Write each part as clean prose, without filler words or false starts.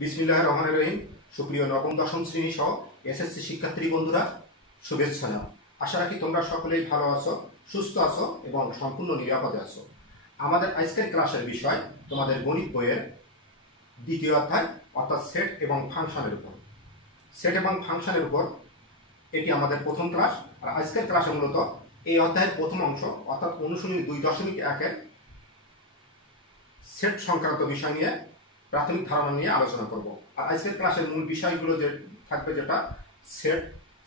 বিসমিল্লাহির রহমানির রহিম। সুপ্রিয় নবম দশম শ্রেণী সহ এসএসসি শিক্ষার্থী বন্ধুরা, শুভেচ্ছা জানাই। আশা রাখি তোমরা সকলেই ভালো আছো, সুস্থ আছো এবং সম্পূর্ণ নিরাপদে আছো। আমাদের আজকের ক্লাসের বিষয় তোমাদের গণিত বইয়ের দ্বিতীয় অধ্যায়, অর্থাৎ সেট এবং ফাংশনের উপর। সেট এবং ফাংশনের উপর এটি আমাদের প্রথম ক্লাস। আর আজকের ক্লাসে মূলত এই অধ্যায়ের প্রথম অংশ, অর্থাৎ অনুশীলনী 2.1 সেট সংক্রান্ত বিষয় নিয়ে প্রাথমিক ধারণা নিয়ে আলোচনা করব। আর আজকের ক্লাসের মূল বিষয়গুলো যে থাকবে, যেটা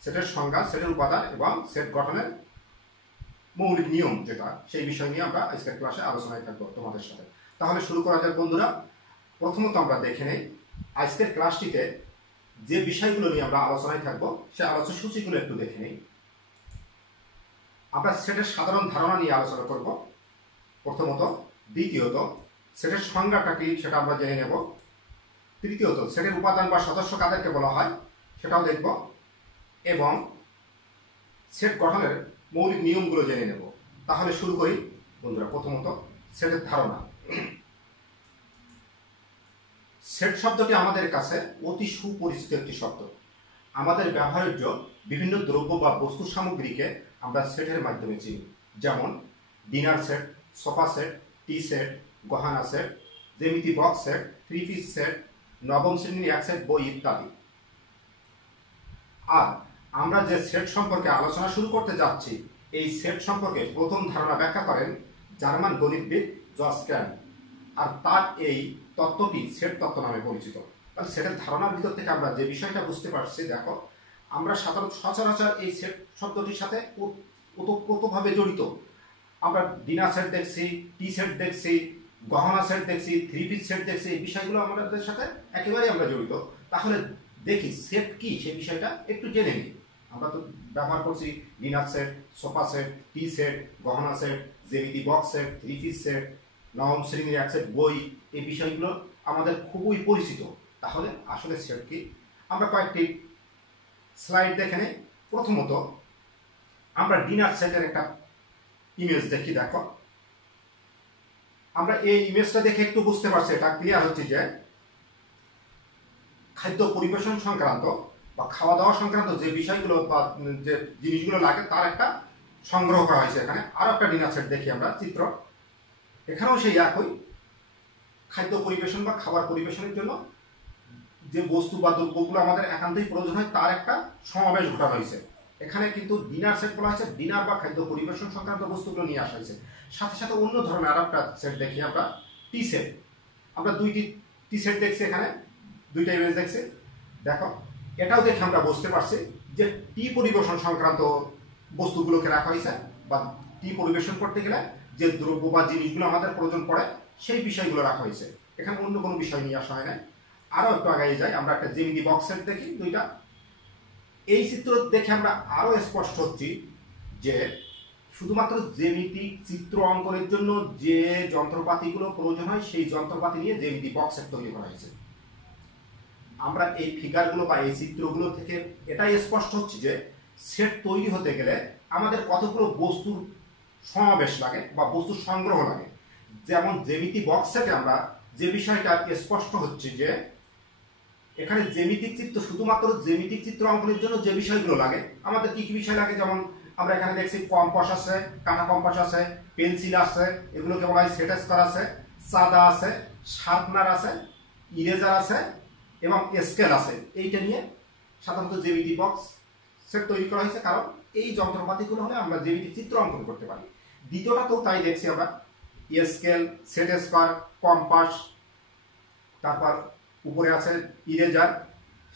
সেটের সংজ্ঞা, সেটের উপাদান এবং সেট গঠনের মৌলিক নিয়ম, যেটা সেই বিষয় নিয়ে আমরা আজকের ক্লাসে আলোচনায় থাকবো তোমাদের সাথে। তাহলে শুরু করা যাক বন্ধুরা। প্রথমত আমরা দেখে নেই আজকের ক্লাসটিতে যে বিষয়গুলো নিয়ে আমরা আলোচনায় থাকবো, সে আলোচনা সূচিগুলো একটু দেখে নেই। আমরা সেটের সাধারণ ধারণা নিয়ে আলোচনা করব প্রথমত। দ্বিতীয়ত সেটের সংজ্ঞাটা কি সেটা আমরা জেনে নেব। তৃতীয়ত সেটের উপাদান বা সদস্য কাদেরকে বলা হয় সেটাও দেখব, এবং সেট গঠনের মৌলিক নিয়মগুলো জেনে নেব। তাহলে শুরু করি বন্ধুরা। প্রথমত সেটের ধারণা। সেট শব্দটি আমাদের কাছে অতি সুপরিচিত একটি শব্দ। আমাদের ব্যবহার্য বিভিন্ন দ্রব্য বা বস্তু সামগ্রীকে আমরা সেটের মাধ্যমে চিনি, যেমন ডিনার সেট, সোফা সেট, টি সেট, গহনা সেট, জ্যামিতি box set, three piece set, নবম শ্রেণীর এক সেট বই ইত্যাদি। আর আমরা যে সেট সম্পর্কে আলোচনা শুরু করতে যাচ্ছি, এই সেট সম্পর্কে প্রথম ধারণা ব্যাখ্যা করেন জার্মান গণিতবিদ জর্জ ক্যান। আর তার এই তত্ত্বটি সেট তত্ত্ব নামে পরিচিত। তাহলে সেটের ধারণার ভিতর থেকে আমরা যে বিষয়টা বুঝতে পারছি, দেখো, আমরা সাধারণত সচরাচর এই সেট শব্দটির সাথে ওতপ্রোতভাবে জড়িত। আমরা ডিনার সেট দেখছি, টি সেট দেখছি, গহনা সেট দেখছি, থ্রি পিস সেট দেখছি, এই বিষয়গুলো আমাদের সাথে একেবারেই আমরা জড়িত। তাহলে দেখি সেট কি সেই বিষয়টা একটু জেনে নিই। আমরা তো ব্যবহার করছি ডিনার সেট, সোফা সেট, টি সেট, গহনা সেট, জ্যামিতি box set, three piece set, নবম শ্রেণীর এক সেট বই, এই বিষয়গুলো আমাদের খুবই পরিচিত। তাহলে আসলে সেট কি আমরা কয়েকটি স্লাইড দেখে নেই। প্রথমত আমরা ডিনার সেটের একটা ইমেজ দেখি। দেখো, আমরা এই ইমেজটা দেখে একটু বুঝতে পারছি, এটা ক্লিয়ার হচ্ছে যে খাদ্য পরিবেশন সংক্রান্ত বা খাওয়া দাওয়া সংক্রান্ত যে বিষয়গুলো বা যে জিনিসগুলো লাগে তার একটা সংগ্রহ করা হয়েছে। এখানে আরো একটা ডিনার সেট দেখি আমরা চিত্র। এখানেও সেই একই খাদ্য পরিবেশন বা খাবার পরিবেশনের জন্য যে বস্তু বা দ্রব্যগুলো আমাদের একান্তই প্রয়োজন হয় তার একটা সমাবেশ ঘটানো হয়েছে। এখানে কিন্তু ডিনার সেট বলা হয়েছে, ডিনার বা খাদ্য পরিবেশন সংক্রান্ত বস্তুগুলো নিয়ে আসা হয়েছে। সাথে সাথে অন্য ধরনের আর একটা সেট দেখি আমরা, টি সেট। আমরা দুইটি টি সেট দেখছি, এখানে দুইটা ইমেজ দেখছি। দেখো, এটাও দেখে আমরা বুঝতে পারছি যে টি পরিবেশন সংক্রান্ত বস্তুগুলোকে রাখা হয়েছে, বা টি পরিবেশন করতে গেলে যে দ্রব্য বা জিনিসগুলো আমাদের প্রয়োজন পড়ে সেই বিষয়গুলো রাখা হয়েছে। এখানে অন্য কোনো বিষয় নিয়ে আসা হয় না। আরো একটু আগে যাই, আমরা একটা জ্যামিতি বক্স সেট দেখি দুইটা। এই চিত্র দেখে আমরা আরো স্পষ্ট হচ্ছি যে শুধুমাত্র জ্যামিতিক চিত্র অঙ্কনের জন্য যে যন্ত্রপাতিগুলো প্রয়োজন হয় সেই যন্ত্রপাতি নিয়ে জ্যামিতি বক্স সেট তৈরি করা হয়েছে। আমরা এই ফিগারগুলো বা এই চিত্রগুলো থেকে এটাই স্পষ্ট হচ্ছে যে সেট তৈরি হতে গেলে আমাদের কতগুলো বস্তুর সমাবেশ লাগে বা বস্তুর সংগ্রহ লাগে। যেমন জ্যামিতি বক্স সেটে আমরা যে বিষয়টা স্পষ্ট হচ্ছে যে এখানে জ্যামিতিক চিত্র, শুধুমাত্র জ্যামিতিক চিত্র অঙ্কনের জন্য যে বিষয়গুলো লাগে, আমাদের কি কি বিষয় লাগে, যেমন আমরা এখানে দেখছি কম্পাস আছে, কাটা কম্পাস আছে, পেন্সিল আছে, এগুলোকে বলা হয় সেট স্কয়ার আছে, চাঁদা আছে, শার্পনার আছে, ইরেজার আছে এবং স্কেল আছে। এইটা নিয়ে সাধারণত জ্যামিতি বক্স সেট তৈরি করা হয়েছে, কারণ এই যন্ত্রপাতিগুলো হলে আমরা জ্যামিতিক চিত্র অঙ্কন করতে পারি। দ্বিতীয়টাতেও তাই দেখছি আমরা, স্কেল, সেট স্কয়ার, কম্পাস, তারপর উপরে আছে ইরেজার,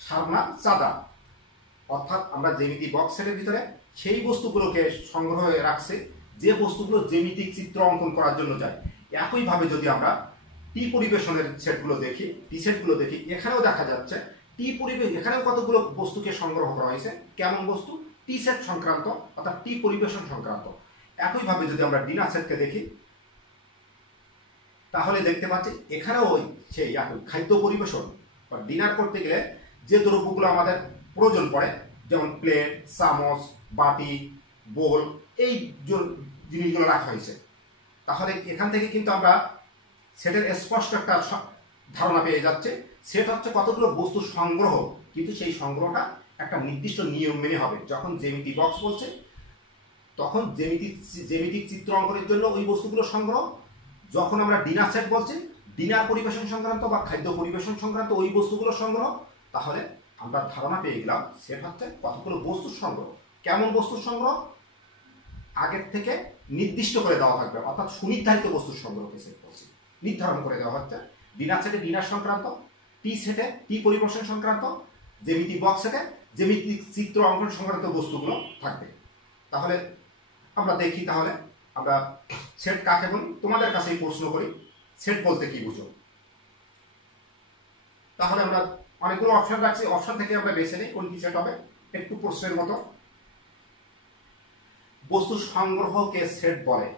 শার্পনার, চাঁদা। অর্থাৎ আমরা জ্যামিতি বক্স সেটের ভিতরে সেই বস্তুগুলোকে সংগ্রহ রাখছি যে বস্তুগুলো জ্যামিতিক চিত্র অঙ্কন করার জন্য যায়। একইভাবে যদি আমরা টি পরিবেশনের সেটগুলো দেখি, টি সেটগুলো দেখি, এখানেও দেখা যাচ্ছে টি পরিবেশ, এখানেও কতগুলো বস্তুকে সংগ্রহ করা হয়েছে। কেমন বস্তু? টি সেট সংক্রান্ত, অর্থাৎ টি পরিবেশন সংক্রান্ত। একইভাবে যদি আমরা ডিনার সেটকে দেখি, তাহলে দেখতে পাচ্ছি এখানেও ওই সেই খাদ্য পরিবেশন বা ডিনার করতে গেলে যে দ্রব্যগুলো আমাদের প্রয়োজন পড়ে, যেমন প্লেট, চামচ, বাটি, বোল, এই জিনিসগুলো রাখা হয়েছে। তাহলে এখান থেকে কিন্তু আমরা সেটের স্পষ্ট একটা ধারণা পেয়ে যাচ্ছে। সেট হচ্ছে কতগুলো বস্তুর সংগ্রহ, কিন্তু সেই সংগ্রহটা একটা নির্দিষ্ট নিয়ম মেনে হবে। যখন জ্যামিতি বক্স বলছে তখন জ্যামিতিক চিত্র অঙ্কনের জন্য ওই বস্তুগুলো সংগ্রহ। যখন আমরা ডিনার সেট বলছি ডিনার পরিবেশন সংক্রান্ত বা খাদ্য পরিবেশন সংক্রান্ত ওই বস্তুগুলো সংগ্রহ। তাহলে আমরা ধারণা পেয়ে গেলাম সেট হচ্ছে কতগুলো বস্তুর সংগ্রহ। কেমন বস্তুর সংগ্রহ? আগের থেকে নির্দিষ্ট করে দেওয়া থাকবে, অর্থাৎ সুনির্ধারিত বস্তুর সংগ্রহকে সেট বলছি। নির্ধারণ করে দেওয়া হচ্ছে ডিনার সেটে ডিনার সংক্রান্ত, টি সেটে টি পরিবেশন সংক্রান্ত, জ্যামিতি বক্স সেটে জ্যামিতিক চিত্র অঙ্কন সংক্রান্ত বস্তুগুলো থাকবে। তাহলে আমরা দেখি, তাহলে আমরা সেট কাকে বলি? তোমাদের কাছে এই প্রশ্ন করি, সেট বলতে কি বুঝো? তাহলে আমরা অনেকগুলো অপশন রাখছি, অপশন থেকে আমরা বেছে নিই কোনটি সেট হবে। একটু প্রশ্নের মতো, বস্তুর সংগ্রহকে সেট বলে।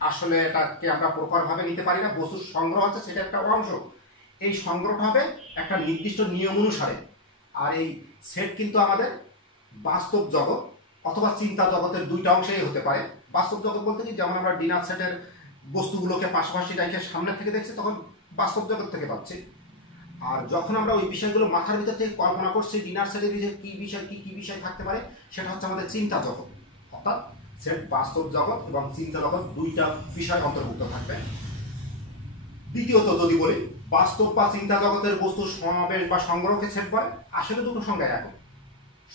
আসলে এটাকে আমরা প্রপারভাবে নিতে পারি না। বস্তুর সংগ্রহ হচ্ছে সেটা একটা অংশ, এই সংগ্রহটা হবে একটা নির্দিষ্ট নিয়ম অনুসারে। আর এই সেট কিন্তু আমাদের বাস্তব জগৎ অথবা চিন্তা জগতের দুইটা অংশেই হতে পারে। বাস্তব জগৎ বলতে কি, যেমন আমরা ডিনার সেটের বস্তুগুলোকে পাশাপাশি রেখে সামনে থেকে দেখছি তখন বাস্তব জগৎ থেকে পাচ্ছি। আর যখন আমরা ওই বিষয়গুলো মাথার ভিতর থেকে কল্পনা করছি ডিনার সেটের কি বিষয় কি বিষয় থাকতে পারে, সেটা হচ্ছে আমাদের চিন্তা জগৎ। অর্থাৎ সেট বাস্তব জগৎ এবং চিন্তা জগৎ দুইটা বিষয় অন্তর্ভুক্ত থাকবে। দ্বিতীয়ত যদি বলি, বাস্তব বা চিন্তা জগতের বস্তুর সমাবেশ বা সংগ্রহকে সেট বলে। আসলে দুটো সংজ্ঞা এক,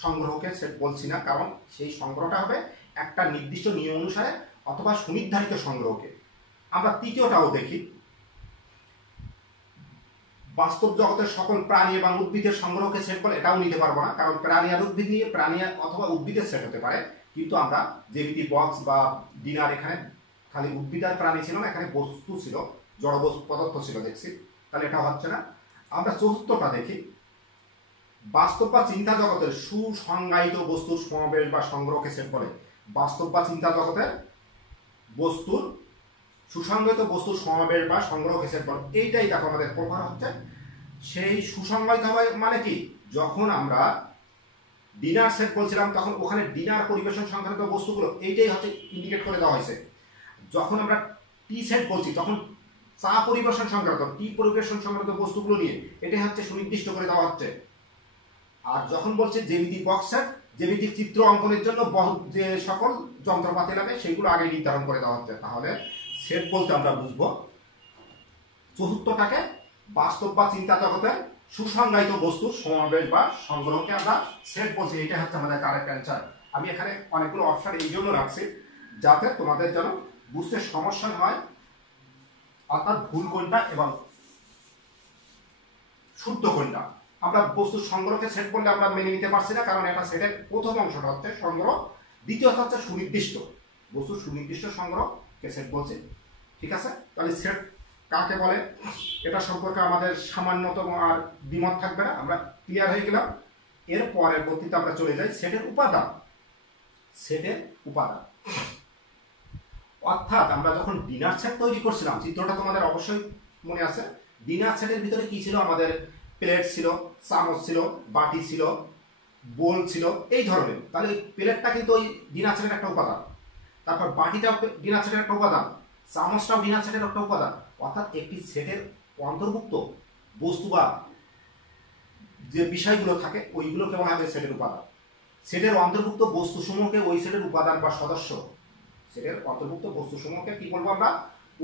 সংগ্রহকে সেট বলছি না, কারণ সেই সংগ্রহটা হবে একটা নির্দিষ্ট নিয়ম অনুসারে অথবা সুনির্ধারিত সংগ্রহকে। আমরা তৃতীয়টাও দেখি, বাস্তব জগতের সকল প্রাণী এবং উদ্ভিদের সংগ্রহকে সেট বলে। এটাও নিতে পারবো না, কারণ প্রাণী আর উদ্ভিদ নিয়ে প্রাণী অথবা উদ্ভিদের সেট হতে পারে। কিন্তু আমরা জ্যামিতি বক্স বা ডিনার, এখানে খালি উদ্ভিদ আর প্রাণী ছিল না, এখানে বস্তু ছিল, জড় পদার্থ ছিল দেখছি, তাহলে এটা হচ্ছে না। আমরা চতুর্থটা দেখি, বাস্তব বা চিন্তা জগতের সুসংজ্ঞায়িত বস্তুর সমাবেশ বা সংগ্রহকে সেট বলে। বাস্তব বা চিন্তা জগতের বস্তুর সুসংজ্ঞায়িত বস্তুর সমাবেশ বা সংগ্রহকে সেট বলে। এইটাই দেখো আমাদের প্রকার হচ্ছে। সেই সুসংজ্ঞায়িত মানে কি, যখন আমরা ডিনার সেট বলছিলাম তখন ওখানে ডিনার পরিবেশন সংক্রান্ত বস্তুগুলো এইটাই হচ্ছে ইন্ডিকেট করে দেওয়া হয়েছে। যখন আমরা টি সেট বলছি তখন চা পরিবেশন সংক্রান্ত টি পরিবেশন সংক্রান্ত বস্তুগুলো নিয়ে এটাই হচ্ছে সুনির্দিষ্ট করে দেওয়া হচ্ছে। আর যখন বলছে জ্যামিতি বক্স সেট, জ্যামিতিক চিত্র অঙ্কনের জন্য যে সকল যন্ত্রপাতি লাগে সেগুলো আগে নির্ধারণ করে দেওয়া হচ্ছে। তাহলে সেট বলতে আমরা বুঝবো চতুর্থটাকে বাস্তব বা চিন্তা জগতের সুসংজ্ঞায়িত বস্তুর সমাবেশ বা সংগ্রহকে আমরা সেট বলছি। এটা হচ্ছে আমাদের কারেক্ট অ্যান্সার। আমি এখানে অনেকগুলো অপশন এই জন্য রাখছি যাতে তোমাদের যেন বুঝতে সমস্যা হয়, অর্থাৎ ভুল কোনটা এবং শুদ্ধ কোনটা। আমরা বস্তুর সংগ্রহকে সেট বললে আমরা মেনে নিতে পারছি না, কারণ এটা সেটের প্রথম অংশটা হচ্ছে সংগ্রহ, দ্বিতীয়ত হচ্ছে সুনির্দিষ্ট বস্তুর সুনির্দিষ্ট সংগ্রহকে সেট বলছি। ঠিক আছে, তাহলে সেট কাকে বলে এটা সম্পর্কে আমাদের সামান্যতম আর দ্বিমত থাকবে না, আমরা ক্লিয়ার হয়ে গেলাম। এর পরের বক্তৃতা আমরা চলে যাই সেটের উপাদান। সেটের উপাদান অর্থাৎ আমরা যখন ডিনার সেট তৈরি করছিলাম, চিত্রটা তোমাদের অবশ্যই মনে আছে। ডিনার সেটের ভিতরে কি ছিল? আমাদের প্লেট ছিল, চামচ ছিল, বাটি ছিল, বোল ছিল, এই ধরনের। তাহলে প্লেটটা কিন্তু ওই ডিনার সেটের একটা উপাদান, তারপর বাটিটাও ডিনার সেটের একটা উপাদান, চামচটাও ডিনার সেটের একটা উপাদান। অর্থাৎ একটি সেটের অন্তর্ভুক্ত বস্তু বা যে বিষয়গুলো থাকে ওইগুলোকে বলা হবে সেটের উপাদান। সেটের অন্তর্ভুক্ত বস্তুসমূহকে ওই সেটের উপাদান বা সদস্য, সেটের অন্তর্ভুক্ত বস্তুসমূহকে কি বলবো আমরা?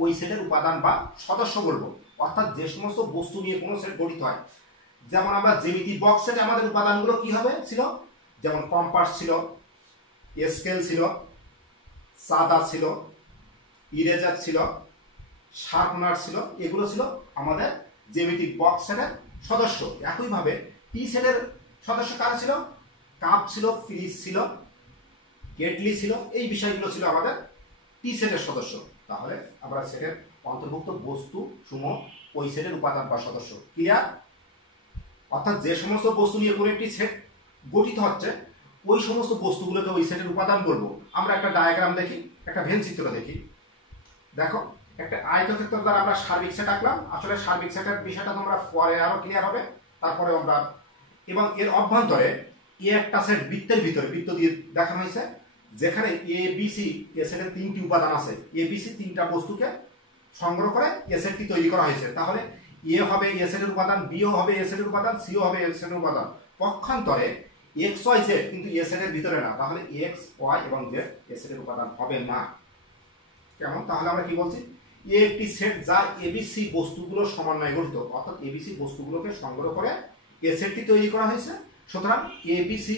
ওই সেটের উপাদান বা সদস্য বলবো। অর্থাৎ যে সমস্ত বস্তু নিয়ে কোনো সেট গঠিত হয়, যেমন আমরা জ্যামিতি বক্স সেটে আমাদের উপাদানগুলো কি হবে ছিল, যেমন কম্পাস ছিল, স্কেল ছিল, চাঁদা ছিল, ইরেজার ছিল, শার্পনার ছিল, এগুলো ছিল আমাদের জ্যামিতিক বক্স সেটের সদস্য। একইভাবে টি সেটের সদস্য কারা ছিল? কাপ ছিল, ফ্রিজ ছিল, কেটলি ছিল, এই বিষয়গুলো ছিল আমাদের টি সেটের সদস্য। তাহলে আমরা সেটের অন্তর্ভুক্ত বস্তু সমূহ ওই সেটের উপাদান বা সদস্য। ক্লিয়ার? অর্থাৎ যে সমস্ত বস্তু নিয়ে কোনো একটি সেট গঠিত হচ্ছে ওই সমস্ত বস্তুগুলোকে ওই সেটের উপাদান বলবো। আমরা একটা ডায়াগ্রাম দেখি, একটা ভেন চিত্র দেখি। দেখো, একটা আয়তক্ষেত্র দ্বারা আমরা সার্বিক সেট আঁকলাম। আসলে সার্বিক সেটের বিষয়টা তোমরা পরে আরো ক্লিয়ার হবে, তারপরে আমরা। এবং এর অভ্যন্তরে এ একটা সেট বৃত্তের ভিতরে, বৃত্ত দিয়ে দেখানো হয়েছে, যেখানে এ বি সি এ সেটের তিনটি উপাদান আছে। এ বি সি তিনটা বস্তুকে সংগ্রহ করে এ সেটটি তৈরি করা হয়েছে। তাহলে এ হবে এ সেটের উপাদান, বিও হবে এ সেটের উপাদান, সিও হবে এ সেটের উপাদান। পক্ষান্তরে এক্স ওয়াই জেড কিন্তু এ সেটের ভিতরে না, তাহলে এক্স ওয়াই এবং জেড এ সেটের উপাদান হবে না। কেমন? তাহলে আমরা কি বলছি, এ একটি সেট যা এবিসি বস্তুগুলোর সমন্বয়ে গঠিত, অর্থাৎ এবিসি বস্তুগুলোকে সংগ্রহ করে এ সেটটি তৈরি করা হয়েছে। সুতরাং এবিসি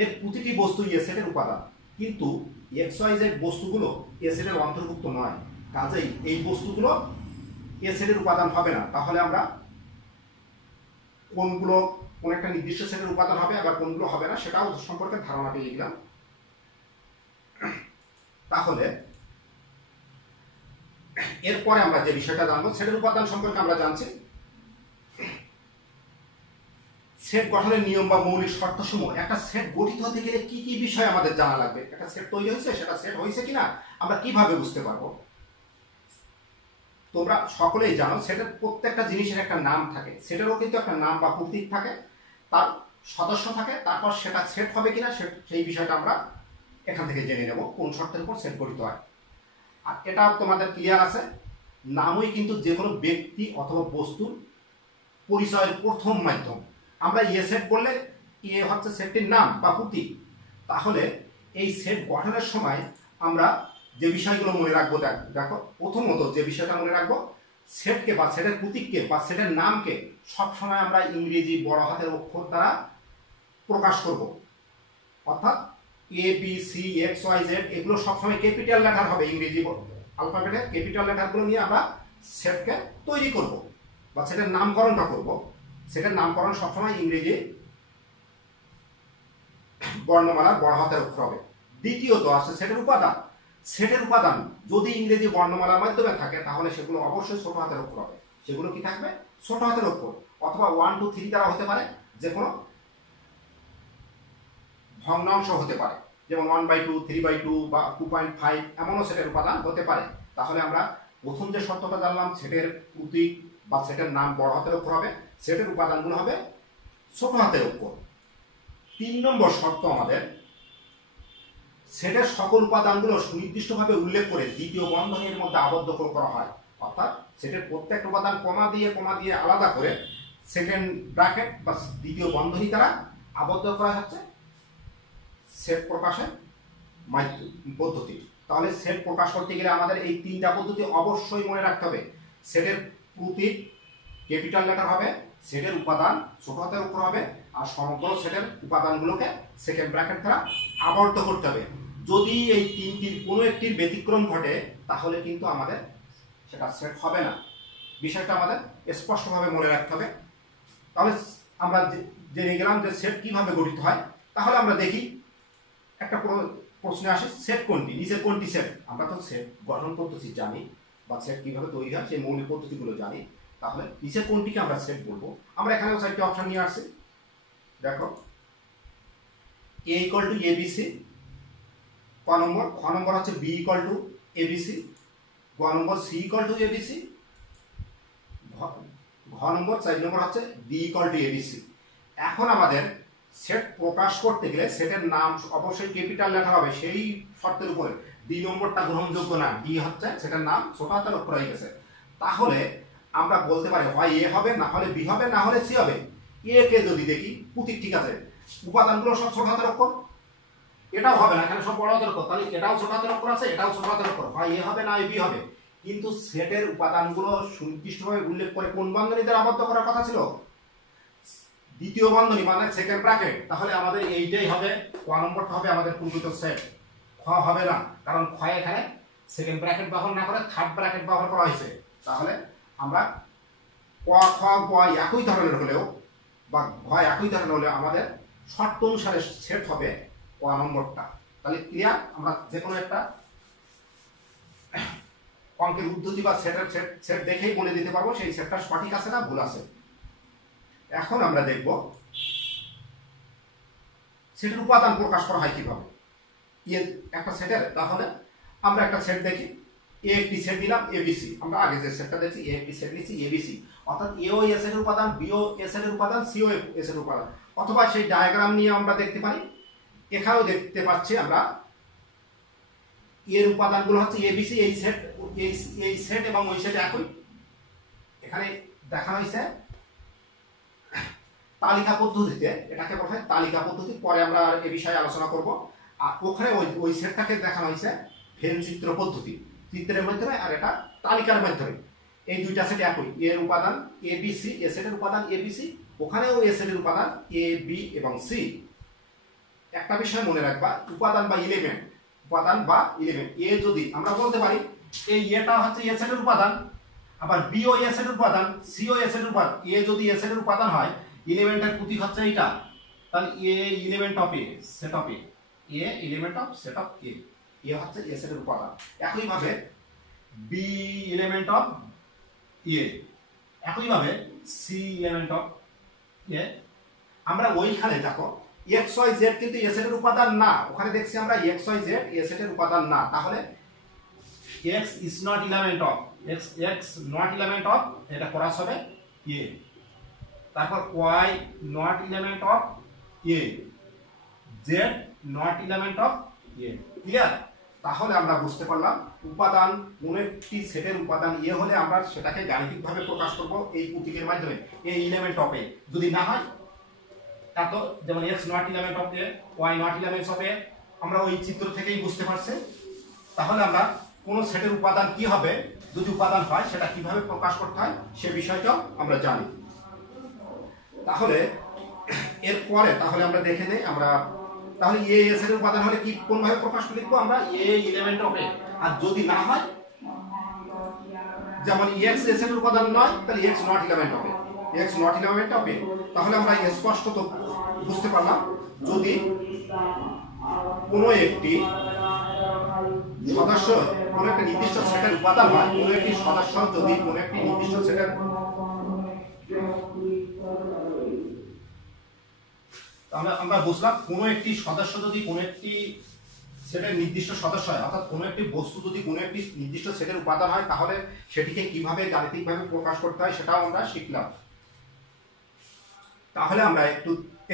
এর প্রতিটি বস্তু এ সেটের উপাদান, কিন্তু এক্স ওয়াই জেড বস্তুগুলো এ সেটের অন্তর্ভুক্ত নয়, কাজেই এই বস্তুগুলো এ সেটের উপাদান হবে না। তাহলে আমরা কোনগুলো কোন একটা নির্দিষ্ট সেটের উপাদান হবে আবার কোনগুলো হবে না সেটাও সম্পর্কে ধারণা পেয়ে গেলাম। তাহলে এরপরে আমরা যে বিষয়টা জানবো, সেটের উপাদান সম্পর্কে আমরা জানছি। সেট গঠনের নিয়ম বা মৌলিক শর্তসমূহ। একটা সেট গঠিত হতে গেলে কি কি বিষয় আমাদের জানা লাগবে? একটা সেট তৈরি হয়েছে, সেটা সেট হয়েছে কিনা আমরা কিভাবে বুঝতে পারবো? তোমরা সকলেই জানো সেটের প্রত্যেকটা জিনিসের একটা নাম থাকে, সেটেরও কিন্তু একটা নাম বা প্রতীক থাকে, তার সদস্য থাকে, তারপর সেটা সেট হবে কিনা সেই বিষয়টা আমরা এখান থেকে জেনে নেব কোন শর্তের উপর সেট গঠিত হয়। আর এটা তোমাদের ক্লিয়ার আছে, নামই কিন্তু যে কোনো ব্যক্তি অথবা বস্তুর পরিচয়ের প্রথম মাধ্যম। আমরা এ সেট বললে এ হচ্ছে সেটটির নাম বা প্রতীক। তাহলে এই সেট গঠনের সময় আমরা যে বিষয়গুলো মনে রাখবো, দেখো প্রথমত যে বিষয়টা মনে রাখবো, সেটকে বা সেটের প্রতীককে বা সেটের নামকে সবসময় আমরা ইংরেজি বড় হাতের অক্ষর দ্বারা প্রকাশ করব। অর্থাৎ A B C X Y Z এগুলো সবসময় ক্যাপিটাল লেটার হবে, ইংরেজি অ্যালফাবেটের ক্যাপিটাল লেটারগুলো নিয়ে আমরা সেটকে তৈরি করব বা সেটের নামকরণটা করব। সেটার নামকরণ সবসময় ইংরেজি বর্ণমালার বড় হাতের অক্ষর হবে। দ্বিতীয়ত আছে সেটের উপাদান। সেটের উপাদান যদি ইংরেজি বর্ণমালার মাধ্যমে থাকে তাহলে সেগুলো অবশ্যই ছোট হাতের অক্ষর হবে। সেগুলো কি থাকবে? ছোট হাতের অক্ষর, অথবা 1 2 3 দ্বারা হতে পারে, যে কোনো ভগ্নাংশ হতে পারে, যেমন 1/2 3/2 বা 2.5 এমনও সেটের উপাদান হতে পারে। তাহলে আমরা প্রথম যে শর্তটা জানলাম, সেটের প্রতীক বা সেটের নাম বড় হাতের অক্ষর হবে, সেটের উপাদানগুলো হবে ছোট হাতের অক্ষর। 3 নম্বর শর্ত আমাদের, সেটের সকল উপাদানগুলো সুনির্দিষ্টভাবে উল্লেখ করে দ্বিতীয় বন্ধনীর মধ্যে আবদ্ধ করা হয়। অর্থাৎ সেটের প্রত্যেকটা উপাদান কমা দিয়ে আলাদা করে সেকেন্ড ব্র্যাকেট বা দ্বিতীয় বন্ধনী দ্বারা আবদ্ধ করা হচ্ছে সেট প্রকাশের পদ্ধতি। তাহলে সেট প্রকাশ করতে গেলে আমাদের এই 3টা পদ্ধতি অবশ্যই মনে রাখতে হবে। সেটের প্রতীক ক্যাপিটাল লেটার হবে, সেটের উপাদান ছোট হাতের অক্ষর হবে, আর সমগ্র সেটের উপাদানগুলোকে সেকেন্ড ব্র্যাকেট দ্বারা আবদ্ধ করতে হবে। যদি এই 3টির কোনো একটির ব্যতিক্রম ঘটে তাহলে কিন্তু আমাদের সেটা সেট হবে না। বিষয়টা আমাদের স্পষ্টভাবে মনে রাখতে হবে। তাহলে আমরা জেনে গেলাম যে সেট কিভাবে গঠিত হয়। তাহলে আমরা দেখি, একটা প্রশ্নে আসে সেট কোনটি, নিচের কোনটি সেট? আমরা তো সেট গঠন পদ্ধতি জানি বা সেট কিভাবে তৈরি হয় সেই মৌলিক পদ্ধতিগুলো জানি, তাহলে নিচের কোনটিকে আমরা সেট বলবো? আমরা এখানেও 4টি অপশন নিয়ে আসছি। দেখো, এ ইকুয়াল টু এবিসি, ক নম্বর হচ্ছে বি ইকুয়াল টু এবিসি, গ number C equal to ABC, ঘ নম্বর 4 নম্বর হচ্ছে ডি ইকুয়াল টু এবিসি। এখন আমাদের সেট প্রকাশ করতে গেলে সেটের নাম অবশ্যই ক্যাপিটাল লেখা হবে, সেই শর্তের উপরে। ডি নম্বরটা গ্রহণযোগ্য না, ডি হচ্ছে সেটার নাম ছোট হাতের অক্ষর হয়ে গেছে। তাহলে আমরা বলতে পারি হয় এ হবে, না হলে বি হবে, না হলে সি হবে। এ কে যদি দেখি, প্রতীক ঠিক আছে, উপাদানগুলো সব ছোট হাতের অক্ষর, এটাও হবে না, এখানে সব বড় হাতের অক্ষর, তাহলে এটাও ছোট হাতের অক্ষর আছে, এটাও ছোট হাতের অক্ষর, হয় এ হবে না বি হবে। কিন্তু সেটের উপাদানগুলো সুনির্দিষ্টভাবে উল্লেখ করে কোন বন্ধনী দ্বারা আবদ্ধ করার কথা ছিল? দ্বিতীয় বন্ধনী, মানে সেকেন্ড ব্র্যাকেট। তাহলে আমাদের এইটাই হবে, ক নম্বরটা হবে আমাদের প্রকৃত সেট। খ হবে না, কারণ খ এখানে সেকেন্ড ব্র্যাকেট ব্যবহার না করে থার্ড ব্র্যাকেট ব্যবহার করা হয়েছে। তাহলে আমরা ক খ গ একই ধরনের হলেও বা ঘ একই ধরনের হলেও আমাদের শর্ত অনুসারে সেট হবে ক নম্বরটা। তাহলে ক্লিয়ার? আমরা যে কোনো একটা অঙ্কের উদ্ধৃতি বা সেট দেখেই বলে দিতে পারবো সেই সেটটা সঠিক আছে না ভুল আছে। এখন আমরা দেখব সেটের উপাদান প্রকাশ করা হয় কিভাবে একটা সেটের। তাহলে আমরা একটা সেট দেখি, এ একটি সেট দিলাম এবিসি। আমরা আগে যে সেটটা দেখছি এ একটি সেট নিচ্ছি এবিসি, অর্থাৎ এ ও এস এর উপাদান, বি ও এস এর উপাদান, সি ও এস এর উপাদান। অথবা সেই ডায়াগ্রাম নিয়ে আমরা দেখতে পারি, এখানেও দেখতে পাচ্ছি আমরা এর উপাদানগুলো হচ্ছে এবিসি। এই সেট এবং ওই সেট একই। এখানে দেখানো হয়েছে তালিকা পদ্ধতিতে, এটাকে বলা হয় তালিকা পদ্ধতি, পরে আমরা এ বিষয়ে আলোচনা করব। আর ওখানে ওই সেটটাকে দেখানো হয়েছে ভেন চিত্র পদ্ধতি, চিত্রের মাধ্যমে, আর এটা তালিকার মাধ্যমে। এই দুইটা সেট একই, এর উপাদান এ বি সি, এ সেটের উপাদান এ বি সি, ওখানেও এ সেটের উপাদান এ বি এবং সি। একটা বিষয় মনে রাখবা, উপাদান বা এলিমেন্ট, উপাদান বা এলিমেন্ট, এ যদি আমরা বলতে পারি এই এটা হচ্ছে এ সেটের উপাদান, আবার বি ও এ সেটের উপাদান, সি ও এ সেটের উপাদান। এ যদি এ সেটের উপাদান হয়, এলিমেন্টের প্রতীক হচ্ছে এইটা, তাহলে A element of A set of A, A element of set of A, A হচ্ছে এ সেটের উপাদান। একইভাবে বি এলিমেন্ট অফ এ, একইভাবে সি এলিমেন্ট অফ এ। আমরা ওইখানে দেখো এক্স ওয়াই জেড কিন্তু এ সেটের উপাদান না, ওখানে দেখছি আমরা এক্স ওয়াই জেড এ সেটের উপাদান না, তাহলে X is not element of X not element of, এটা ক্রস হবে এ। তারপর Y not element of A, Z not element of A. Clear? তাহলে আমরা বুঝতে পারলাম উপাদান কোন একটি সেটের উপাদান এ হলে আমরা সেটাকে গাণিতিকভাবে প্রকাশ করব এই প্রতীকের মাধ্যমে, এই এলিমেন্ট অফ এ। যদি না হয় তা তো যেমন X not element of A, Y not element of A, আমরা ওই চিত্র থেকেই বুঝতে পারছি। তাহলে আমরা কোন সেটের উপাদান কি হবে, যদি উপাদান হয় সেটা কিভাবে প্রকাশ করতে হয় সে বিষয়টাও আমরা জানি। তাহলে এরপরে তাহলে আমরা দেখে নেই, আমরা তাহলে এ এস এর উপাদান হলে কি কোন ভাবে প্রকাশ লিখবো আমরা, এ এলিমেন্ট অফ এ। আর যদি না হয়, যেমন এক্স এস এর উপাদান নয়, তাহলে X not element of A, X not element of A. তাহলে আমরা স্পষ্টত বুঝতে পারলাম, যদি কোনো একটি সদস্য কোন একটা নির্দিষ্ট সেটের উপাদান হয়, কোন একটি সদস্য যদি কোন একটি নির্দিষ্ট সেটের, আমরা বুঝলাম কোন একটি সদস্য যদি কোন একটি সেটের নির্দিষ্ট সদস্য হয়, অর্থাৎ কোন একটি বস্তু যদি কোন একটি নির্দিষ্ট সেটের উপাদান হয়, তাহলে সেটিকে কিভাবে গাণিতিকভাবে প্রকাশ করতে হয় সেটাও আমরা শিখলাম। তাহলে আমরা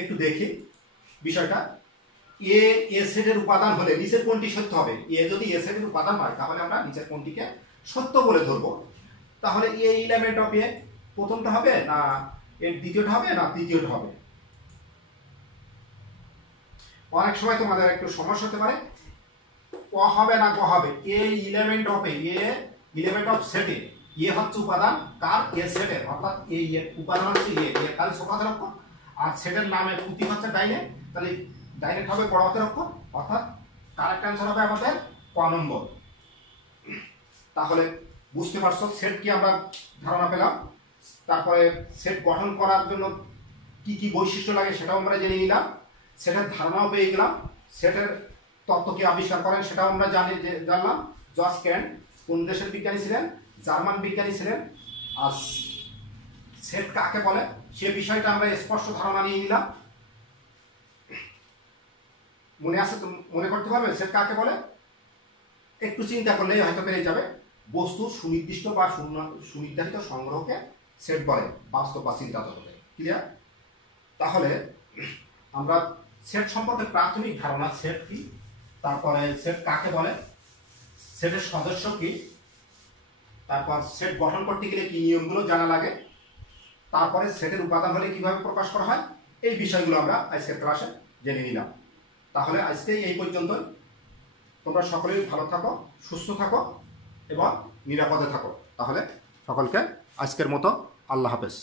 একটু দেখি বিষয়টা। এ এ সেটের উপাদান হলে নিচের কোনটি সত্য হবে? এ যদি এ সেটের উপাদান হয়, তাহলে আমরা নিচের কোনটিকে সত্য বলে ধরবো। তাহলে এ এলিমেন্ট অফ এ প্রথমটা হবে না এর দ্বিতীয়টা হবে না তৃতীয়টা হবে? অনেক সময় তোমাদের একটু সমস্যা হতে পারে, ক হবে না গ হবে। A element of A, element of সেটে, এ হচ্ছে উপাদান কার? এ সেটের, অর্থাৎ এই উপাদান হচ্ছে এ, তাহলে ছোট হাতের অক্ষর, আর সেটের নামে প্রতীক হচ্ছে ডাইরেক্ট, তাহলে ডাইরেক্ট হবে বড় হাতের অক্ষর, অর্থাৎ কারেক্ট অ্যান্সার হবে আমাদের ক নম্বর। তাহলে বুঝতে পারছো সেট কি আমরা ধারণা পেলাম। তারপরে সেট গঠন করার জন্য কি কি বৈশিষ্ট্য লাগে সেটাও আমরা জেনে নিলাম, সেটের ধারণাও পেয়ে গেলাম, সেটের তত্ত্ব কি আবিষ্কার করেন সেটাও আমরা জানলাম। জস ক্যান্ট কোন দেশের বিজ্ঞানী ছিলেন? জার্মান বিজ্ঞানী ছিলেন। আর সেট কাকে বলে সে বিষয়টা আমরা স্পষ্ট ধারণা নিয়ে নিলাম। মনে আছে? মনে করতে পারবে সেট কাকে বলে? একটু চিন্তা করলেই হয়তো পেরে যাবে। বস্তুর সুনির্দিষ্ট বা সুনির্ধারিত সংগ্রহকে সেট বলে, বাস্তব বা চিন্তা জগতে। ক্লিয়ার? তাহলে আমরা সেট সম্পর্কে প্রাথমিক ধারণা, সেট কি, তারপরে সেট কাকে বলে, সেটের সদস্য কি, তারপর সেট গঠন করতে গেলে কি নিয়মগুলো জানা লাগে, তারপরে সেটের উপাদান হলে কিভাবে প্রকাশ করা হয়, এই বিষয়গুলো আমরা আজকের ক্লাসে জেনে নিলাম। তাহলে আজকে এই পর্যন্তই। তোমরা সকলেই ভালো থাকো, সুস্থ থাকো এবং নিরাপদে থাকো। তাহলে সকলকে আজকের মতো আল্লাহ হাফেজ।